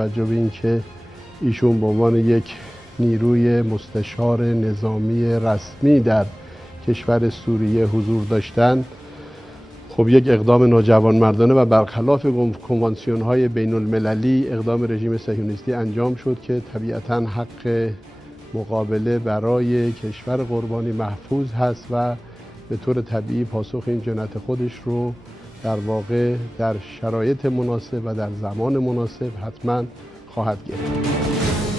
توجه به اینکه ایشون به عنوان یک نیروی مستشار نظامی رسمی در کشور سوریه حضور داشتن، خب یک اقدام ناجوانمردانه و برخلاف کنوانسیون‌های بین المللی اقدام رژیم صهیونیستی انجام شد که طبیعتاً حق مقابله برای کشور قربانی محفوظ هست و به طور طبیعی پاسخ این جنایت خودش رو در واقع در شرایط مناسب و در زمان مناسب حتما خواهد گرفت.